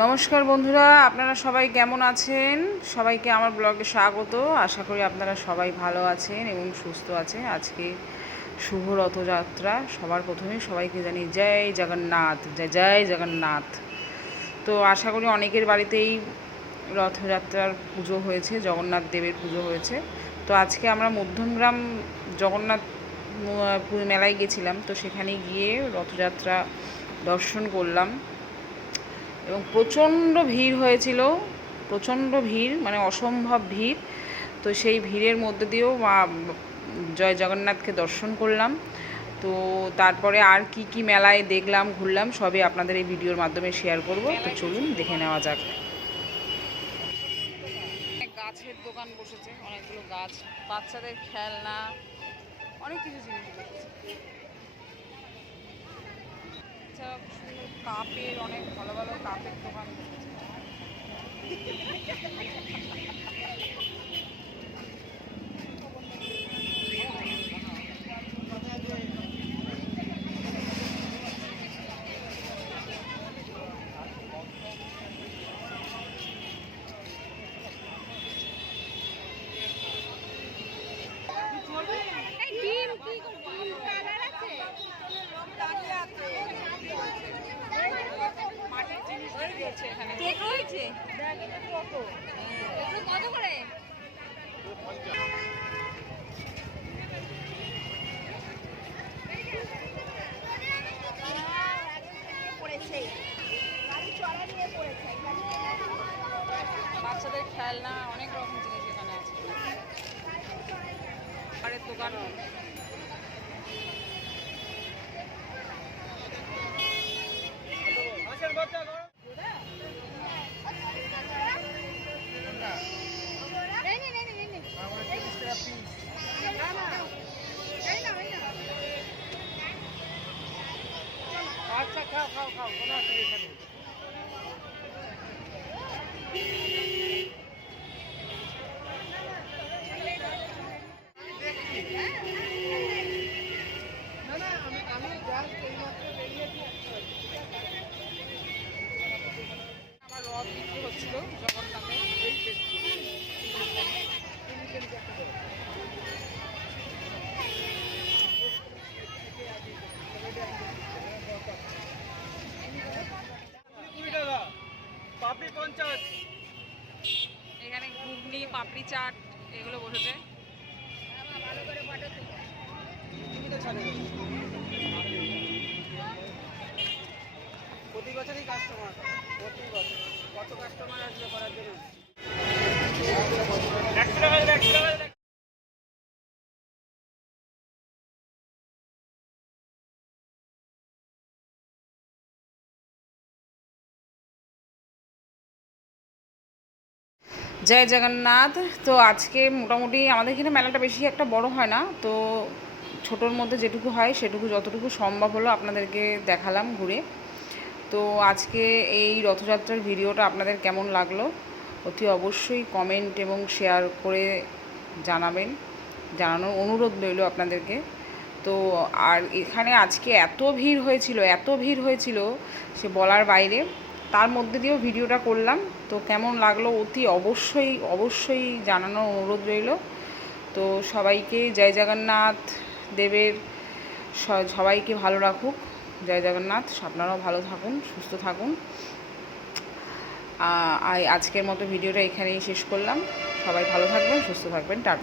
নমস্কার বন্ধুরা, আপনারা সবাই কেমন আছেন? সবাইকে আমার ব্লগে স্বাগত। আশা করি আপনারা সবাই ভালো আছেন এবং সুস্থ আছেন। আজকে শুভ রথযাত্রা। সবার প্রথমে সবাইকে জানি জয় জগন্নাথ, জয় জয় জগন্নাথ। তো আশা করি অনেকের বাড়িতেই রথযাত্রার পুজো হয়েছে, জগন্নাথ দেবের পুজো হয়েছে। তো আজকে আমরা মধ্যমগ্রাম জগন্নাথ মেলায় গেছিলাম। তো সেখানে গিয়ে রথযাত্রা দর্শন করলাম এবং প্রচণ্ড ভিড় হয়েছিল, প্রচণ্ড ভিড়, মানে অসম্ভব ভিড়। তো সেই ভিড়ের মধ্যে দিয়েও জয় জগন্নাথকে দর্শন করলাম। তো তারপরে আর কি কি মেলায় দেখলাম, ঘুরলাম, সবই আপনাদের এই ভিডিওর মাধ্যমে শেয়ার করব। তো চলুন দেখে নেওয়া যাক। গাছের দোকান বসেছে, অনেকগুলো গাছ, বাচ্চাদের খেলনা, অনেক কিছু জিনিস বসেছে। এছাড়াও সুন্দর কাপের, অনেক ভালো ভালো কাপের দোকান বসেছে। কেক রয়েছে কত করে? বাচ্চাদের খেলনা, অনেক রকম জিনিস এখানে আছে। খাবারের দোকান, আচ্ছা খাও খাও খাও, কোনো অসুবিধা নেই। আমার রথ বিক্রি হচ্ছিল জগন্নাথে। এখানে ঘুগনি, পাপড়ি চাট এগুলো বসেছে। প্রতি বছরই কাস্টমার, প্রতি বছর কত কাস্টমার আসবে করার জন্য। জয় জগন্নাথ। তো আজকে মোটামুটি আমাদের এখানে মেলাটা বেশি একটা বড় হয় না, তো ছোটোর মধ্যে যেটুকু হয় সেটুকু, যতটুকু সম্ভব হলো আপনাদেরকে দেখালাম ঘুরে। তো আজকে এই রথযাত্রার ভিডিওটা আপনাদের কেমন লাগলো অতি অবশ্যই কমেন্ট এবং শেয়ার করে জানাবেন, জানানোর অনুরোধ রইল আপনাদেরকে। তো আর এখানে আজকে এত ভিড় হয়েছিল, এত ভিড় হয়েছিল সে বলার বাইরে। তার মধ্যে দিয়েও ভিডিওটা করলাম। তো কেমন লাগলো অতি অবশ্যই অবশ্যই জানানোর অনুরোধ রইল। তো সবাইকে জয় জগন্নাথ দেবের সবাইকে ভালো রাখুক। জয় জগন্নাথ। আপনারাও ভালো থাকুন, সুস্থ থাকুন। আজকের মতো ভিডিওটা এখানেই শেষ করলাম। সবাই ভালো থাকবেন, সুস্থ থাকবেন। টাটা।